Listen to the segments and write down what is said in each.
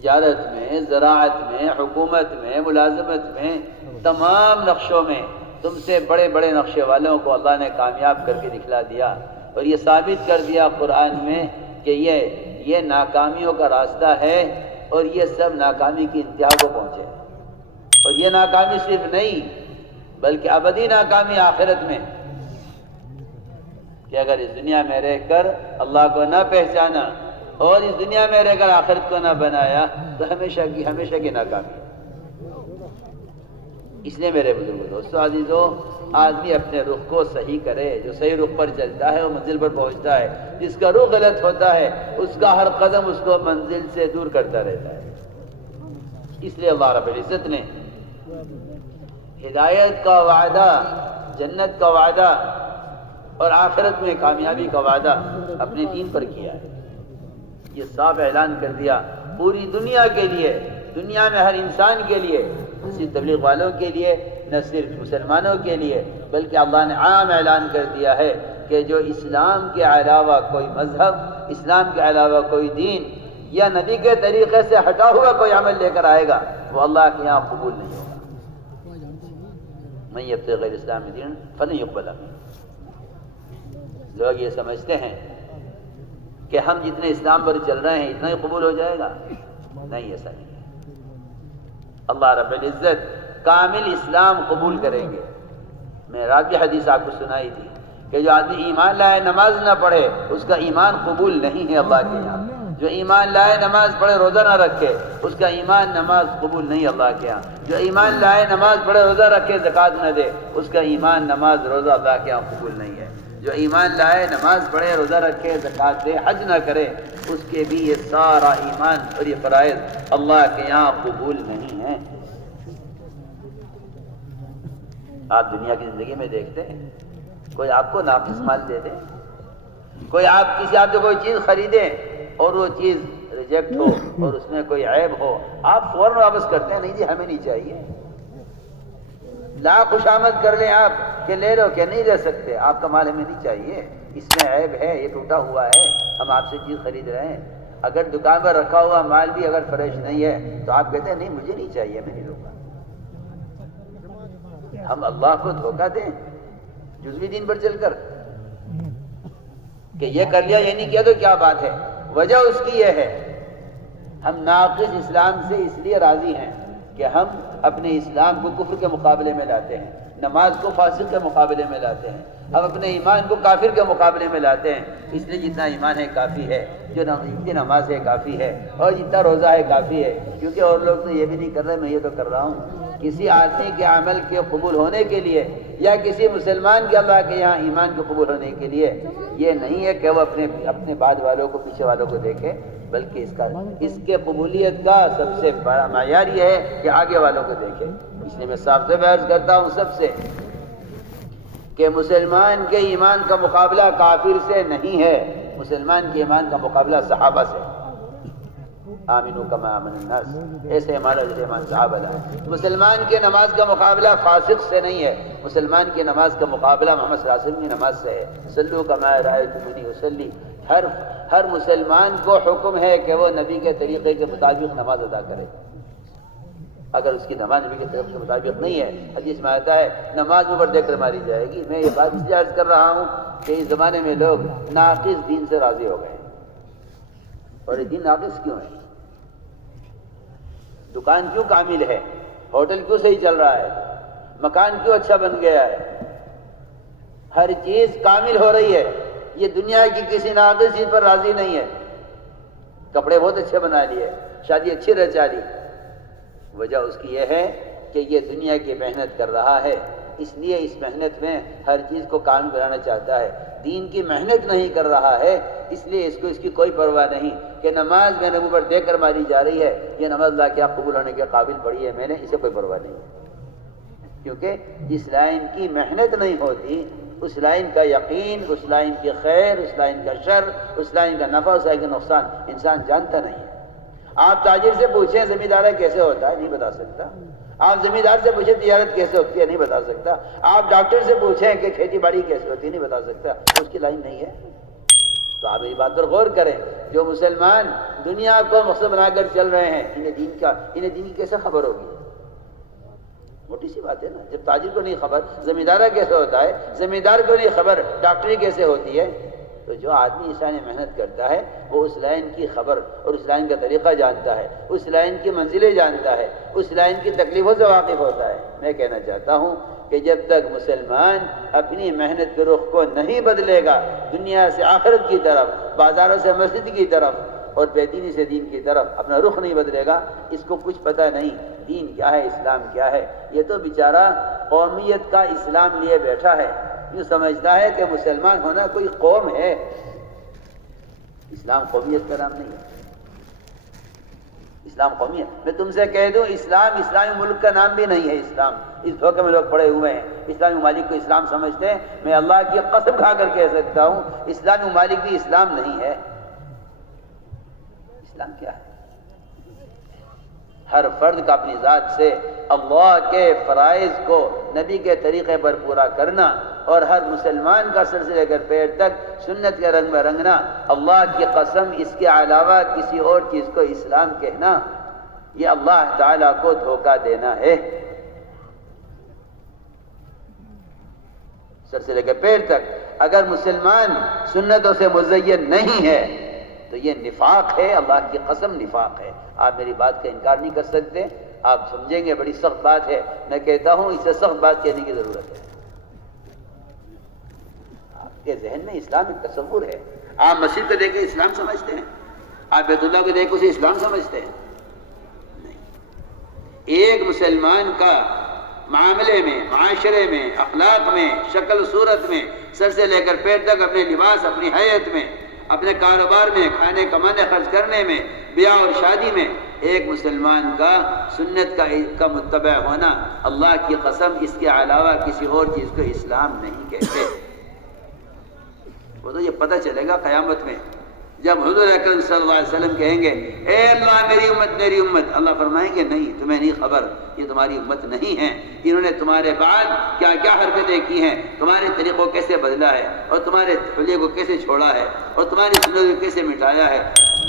تجارت میں، زراعت میں، حکومت میں، ملازمت میں، تمام نقشوں میں تم سے بڑے بڑے نقشے والوں کو اللہ نے کامیاب کر کے دکھلا دیا، اور یہ ثابت کر دیا قرآن میں کہ یہ ناکامیوں کا راستہ ہے، اور یہ سب ناکامی کی انتہا کو پہنچے، اور یہ ناکامی صرف نہیں بلکہ ابدی ناکامی آخرت میں، کہ اگر اس دنیا میں رہ کر اللہ کو نہ پہچانا اور اس دنیا میں رہ کر آخرت کو نہ بنایا تو ہمیشہ کی ناکامی۔ اس لیے میرے بزرگوں، دوستو، عزیزو، آدمی اپنے رخ کو صحیح کرے، جو صحیح رخ پر چلتا ہے وہ منزل پر پہنچتا ہے، جس کا رخ غلط ہوتا ہے اس کا ہر قدم اس کو منزل سے دور کرتا رہتا ہے۔ اس لیے اللہ رب العزت نے ہدایت کا وعدہ، جنت کا وعدہ اور آخرت میں کامیابی کا وعدہ اپنے دین پر کیا ہے۔ یہ صاف اعلان کر دیا پوری دنیا کے لیے، دنیا میں ہر انسان کے لیے، نہ صرف تبلیغ والوں کے لیے، نہ صرف مسلمانوں کے لیے، بلکہ اللہ نے عام اعلان کر دیا ہے کہ جو اسلام کے علاوہ کوئی مذہب، اسلام کے علاوہ کوئی دین یا نبی کے طریقے سے ہٹا ہوا کوئی عمل لے کر آئے گا وہ اللہ کے یہاں قبول نہیں ہوگا۔ من یبتغی غیر الاسلام دینا فلن یقبل منہ۔ لوگ یہ سمجھتے ہیں کہ ہم جتنے اسلام پر چل رہے ہیں اتنا ہی قبول ہو جائے گا، نہیں، ایسا نہیں ہے۔ اللہ رب العزت کامل اسلام قبول کریں گے۔ میں رات کی حدیث آپ کو سنائی تھی کہ جو آدمی ایمان لائے نماز نہ پڑھے اس کا ایمان قبول نہیں ہے اللہ کے یہاں، جو ایمان لائے نماز پڑھے روزہ نہ رکھے اس کا ایمان نماز قبول نہیں اللہ کے یہاں، جو ایمان لائے نماز پڑھے روزہ رکھے زکوٰۃ نہ دے اس کا ایمان نماز روزہ اللہ کے یہاں قبول نہیں ہے، جو ایمان لائے نماز پڑھے روزہ رکھے زکوٰۃ دے حج نہ کرے اس کے بھی یہ سارا ایمان اور یہ فرائض اللہ کے یہاں قبول نہیں ہے۔ آپ دنیا کی زندگی میں دیکھتے ہیں کوئی آپ کو ناقص مال دے دے، کوئی کسی آپ سے کوئی چیز خریدے اور وہ چیز ریجیکٹ ہو اور اس میں کوئی عیب ہو، آپ فوراً واپس کرتے ہیں، نہیں جی ہمیں نہیں چاہیے۔ لا خوشامد کر لیں آپ کہ لے لو، کہ نہیں لے سکتے، آپ کا مال ہمیں نہیں چاہیے، اس میں عیب ہے، یہ ٹوٹا ہوا ہے، ہم آپ سے چیز خرید رہے ہیں۔ اگر دکان پر رکھا ہوا مال بھی اگر فریش نہیں ہے تو آپ کہتے ہیں نہیں مجھے نہیں چاہیے، میں نہیں لوں گا۔ ہم اللہ کو دھوکہ دیں جزوی دین پر چل کر کہ یہ کر لیا یہ نہیں کیا تو کیا بات ہے؟ وجہ اس کی یہ ہے ہم ناقص اسلام سے اس لیے راضی ہیں کہ ہم اپنے اسلام کو کفر کے مقابلے میں لاتے ہیں، نماز کو فاسق کے مقابلے میں لاتے ہیں، ہم اپنے ایمان کو کافر کے مقابلے میں لاتے ہیں۔ اس لیے جتنا ایمان ہے کافی ہے، جتنی نماز ہے کافی ہے، اور جتنا روزہ ہے کافی ہے، کیونکہ اور لوگ تو یہ بھی نہیں کر رہے، میں یہ تو کر رہا ہوں۔ کسی آدمی کے عمل کے قبول ہونے کے لیے یا کسی مسلمان کے اللہ کے یہاں ایمان کے قبول ہونے کے لیے یہ نہیں ہے کہ وہ اپنے بعد والوں کو، پیچھے والوں کو دیکھے، بلکہ اس کے قبولیت کا سب سے بڑا معیار یہ ہے کہ آگے والوں کو دیکھے۔ اس لیے میں صاف سے بحث کرتا ہوں سب سے کہ مسلمان کے ایمان کا مقابلہ کافر سے نہیں ہے، مسلمان کے ایمان کا مقابلہ صحابہ سے۔ آمنو کما آمن الناس، ایسے ہمارا جیسے ایمان صحابہ ہے۔ مسلمان کے نماز کا مقابلہ فاسق سے نہیں ہے، مسلمان کی نماز کا مقابلہ محمد صلی اللہ علیہ وسلم کی نماز سے ہے۔ صلو کما رأیتمونی اصلی، ہر مسلمان کو حکم ہے کہ وہ نبی کے طریقے کے مطابق نماز ادا کرے۔ اگر اس کی نماز نبی کے طریقے کے مطابق نہیں ہے، حدیث میں آتا ہے نماز اوپر دیکھ کر ماری جائے گی۔ میں یہ بات اس لیے عرض کر رہا ہوں کہ اس زمانے میں لوگ ناقص دین سے راضی ہو گئے ہیں، اور یہ دین ناقص کیوں ہے؟ دکان کیوں کامل ہے، ہوٹل کیوں صحیح چل رہا ہے، مکان کیوں اچھا بن گیا ہے، ہر چیز کامل ہو رہی ہے، یہ دنیا کی کسی ناقص چیز پر راضی نہیں ہے۔ کپڑے بہت اچھے بنا لیے، شادی اچھی رچا لی، وجہ اس کی یہ ہے کہ یہ دنیا کی محنت کر رہا ہے، اس لیے اس محنت میں ہر چیز کو کامل بنانا چاہتا ہے۔ دین کی محنت نہیں کر رہا ہے، اس لیے اس کو اس کی کوئی پرواہ نہیں کہ نماز میں نے اوپر دیکھ کر ماری جا رہی ہے، یہ نماز اللہ کے قبول ہونے کے قابل پڑھی ہے میں نے، اسے کوئی پرواہ نہیں، کیونکہ جس لائن کی محنت نہیں ہوتی اس لائن کا یقین، اس لائن کی خیر، اس لائن کا شر، اس لائن کا نفع، اس لائن کا نقصان انسان جانتا نہیں ہے۔ آپ تاجر سے پوچھیں زمینداری کیسے ہوتا ہے، نہیں بتا سکتا۔ آپ زمیندار سے پوچھیں تجارت کیسے ہوتی ہے، نہیں بتا سکتا۔ آپ ڈاکٹر سے پوچھیں کہ کھیتی باڑی کیسے ہوتی ہے، نہیں بتا سکتا، اس کی لائن نہیں ہے۔ تو آپ اس بات پر غور کریں، جو مسلمان دنیا کو مقصد بنا کر چل رہے ہیں، انہیں دین کی کیسے خبر ہوگی؟ موٹی سی بات ہے نا، جب تاجر کو نہیں خبر زمیندارہ کیسے ہوتا ہے، زمیندار کو نہیں خبر ڈاکٹری کیسے ہوتی ہے؟ تو جو آدمی اس لائن میں محنت کرتا ہے وہ اس لائن کی خبر اور اس لائن کا طریقہ جانتا ہے، اس لائن کی منزلیں جانتا ہے، اس لائن کی تکلیفوں سے واقف ہوتا ہے۔ میں کہنا چاہتا ہوں کہ جب تک مسلمان اپنی محنت کے رخ کو نہیں بدلے گا، دنیا سے آخرت کی طرف، بازاروں سے مسجد کی طرف اور بے دینی سے دین کی طرف اپنا رخ نہیں بدلے گا، اس کو کچھ پتہ نہیں دین کیا ہے، اسلام کیا ہے۔ یہ تو بیچارہ قومیت کا اسلام لیے بیٹھا ہے، یوں سمجھتا ہے کہ مسلمان ہونا کوئی قوم ہے۔ اسلام قومیت کا نام نہیں ہے، اسلام قومیت۔ میں تم سے کہہ دوں اسلام اسلامی ملک کا نام بھی نہیں ہے۔ اسلام اس دھوکے میں لوگ پڑے ہوئے ہیں، اسلامی ممالک کو اسلام سمجھتے ہیں۔ میں اللہ کی قسم کھا کر کہہ سکتا ہوں اسلامی ممالک بھی اسلام نہیں ہے۔ اسلام کیا ہے؟ ہر فرد کا اپنی ذات سے اللہ کے فرائض کو نبی کے طریقے پر پورا کرنا اور ہر مسلمان کا سر سے لے کر پیر تک سنت کے رنگ میں رنگنا، اللہ کی قسم اس کے علاوہ کسی اور چیز کو اسلام کہنا یہ اللہ تعالیٰ کو دھوکہ دینا ہے۔ سر سے لے کر پیر تک اگر مسلمان سنتوں سے مزین نہیں ہے تو یہ نفاق ہے، اللہ کی قسم نفاق ہے۔ آپ میری بات کا انکار نہیں کر سکتے، آپ سمجھیں گے بڑی سخت بات ہے، میں کہتا ہوں اس سے سخت بات کہنے کی ضرورت ہے۔ آپ کے ذہن میں اسلام ایک تصور ہے، آپ مسجد کو دیکھ کے اسلام سمجھتے ہیں، آپ بیت اللہ کو دیکھ کے اسے اسلام سمجھتے ہیں؟ نہیں۔ ایک مسلمان کا معاملے میں، معاشرے میں، اخلاق میں، شکل صورت میں، سر سے لے کر پیر تک، اپنے لباس، اپنی حیت میں، اپنے کاروبار میں، کھانے کمانے خرچ کرنے میں، بیاہ اور شادی میں، ایک مسلمان کا سنت کا متبع ہونا اللہ کی قسم اس کے علاوہ کسی اور چیز کو اسلام نہیں کہتے۔ وہ تو یہ پتہ چلے گا قیامت میں جب حضور اکرم صلی اللہ علیہ وسلم کہیں گے اے اللہ میری امت میری امت، اللہ فرمائیں گے نہیں تمہیں نہیں خبر، یہ تمہاری امت نہیں ہے، انہوں نے تمہارے بعد کیا کیا حرکتیں کی ہیں، تمہارے طریقوں کو کیسے بدلا ہے اور تمہارے حلیے کو کیسے چھوڑا ہے اور تمہاری سنت کو کیسے مٹایا ہے۔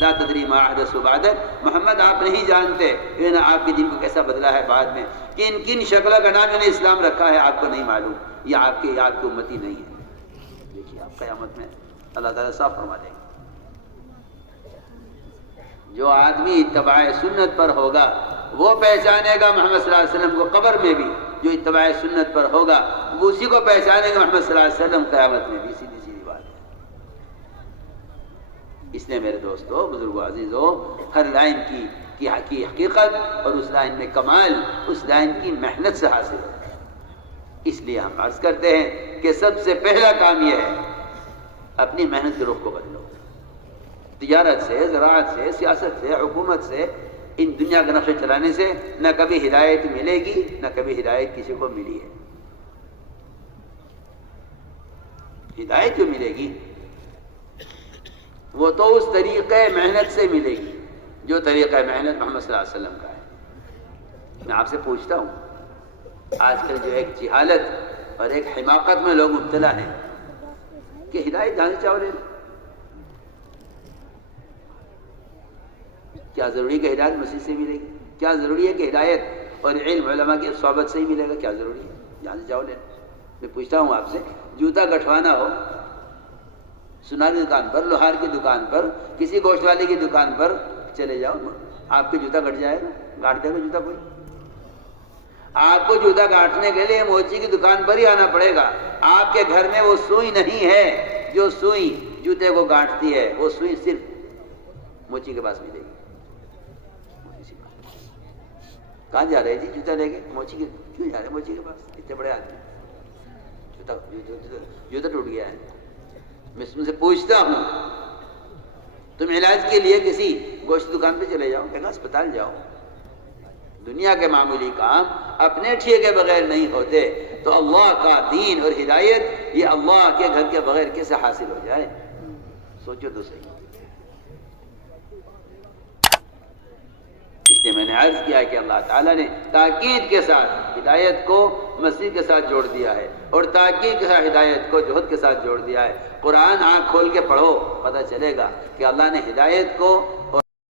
لا تدری ما احدثوا بعدک، محمد آپ نہیں جانتے انہوں نے آپ کے دین کو کیسا بدلا ہے بعد میں، کن کن شکلوں کا نام انہوں نے اسلام رکھا ہے آپ کو نہیں معلوم، یہ آپ کی امتی نہیں ہے۔ دیکھیے آپ قیامت میں اللہ تعالیٰ صاف فرما دیں گے، جو آدمی اتباع سنت پر ہوگا وہ پہچانے گا محمد صلی اللہ علیہ وسلم کو قبر میں بھی، جو اتباع سنت پر ہوگا وہ اسی کو پہچانے گا محمد صلی اللہ علیہ وسلم قیامت میں بھی۔ سیدھی سیدھی بات ہے۔ اس لیے میرے دوستو، بزرگو، عزیزو، ہر لائن کی حقیقت اور اس لائن میں کمال اس لائن کی محنت سے حاصل ہوتا ہے۔ اس لیے ہم عرض کرتے ہیں کہ سب سے پہلا کام یہ ہے اپنی محنت کے رخ کو بدلو۔ تجارت سے، زراعت سے، سیاست سے، حکومت سے، ان دنیا کا نقشہ چلانے سے نہ کبھی ہدایت ملے گی نہ کبھی ہدایت کسی کو ملی ہے۔ ہدایت جو ملے گی وہ تو اس طریقے محنت سے ملے گی جو طریقہ محنت محمد صلی اللہ علیہ وسلم کا ہے۔ میں آپ سے پوچھتا ہوں، آج کل جو ایک جہالت اور ایک حماقت میں لوگ مبتلا ہیں کہ ہدایت جہاں سے چاہو لے لیں۔ کیا ضروری کہ ہدایت مسجد سے ملے گی؟ کیا ضروری ہے کہ ہدایت اور علم علماء کی صحبت سے ہی ملے گا؟ کیا ضروری ہے؟ جہاں سے چاہو لے لیں۔ میں پوچھتا ہوں آپ سے، جوتا گٹھوانا ہو سناری دکان پر، لوہار کی دکان پر، کسی گوشت والے کی دکان پر چلے جاؤ، آپ کے جوتا گٹ جائے گا؟ گاٹ دے گا جوتا کوئی؟ آپ کو جوتا گاٹنے کے لیے موچی کی دکان پر ہی آنا پڑے گا۔ آپ کے گھر میں وہ سوئی نہیں ہے جو سوئی جوتے کو گاٹتی ہے، وہ سوئی صرف موچی کے پاس ملے گی۔ کہاں جا رہے جی جوتا لے کے؟ موچی کے کیوں جا رہے موچی کے پاس؟ اتنے بڑے آدمی، جوتا ٹوٹ گیا ہے۔ میں تم سے پوچھتا ہوں، تم علاج کے لیے کسی گوشت دکان پہ چلے جاؤ، کہنا اسپتال جاؤ۔ دنیا کے معمولی کام اپنے ٹھیے کے بغیر نہیں ہوتے تو اللہ کا دین اور ہدایت یہ اللہ کے گھر کے بغیر کیسے حاصل ہو جائے؟ سوچو تو صحیح۔ اس لیے میں نے عرض کیا کہ اللہ تعالیٰ نے تاکید کے ساتھ ہدایت کو مسجد کے ساتھ جوڑ دیا ہے اور تاکید کے ساتھ ہدایت کو جہد کے ساتھ جوڑ دیا ہے۔ قرآن آنکھ کھول کے پڑھو، پتہ چلے گا کہ اللہ نے ہدایت کو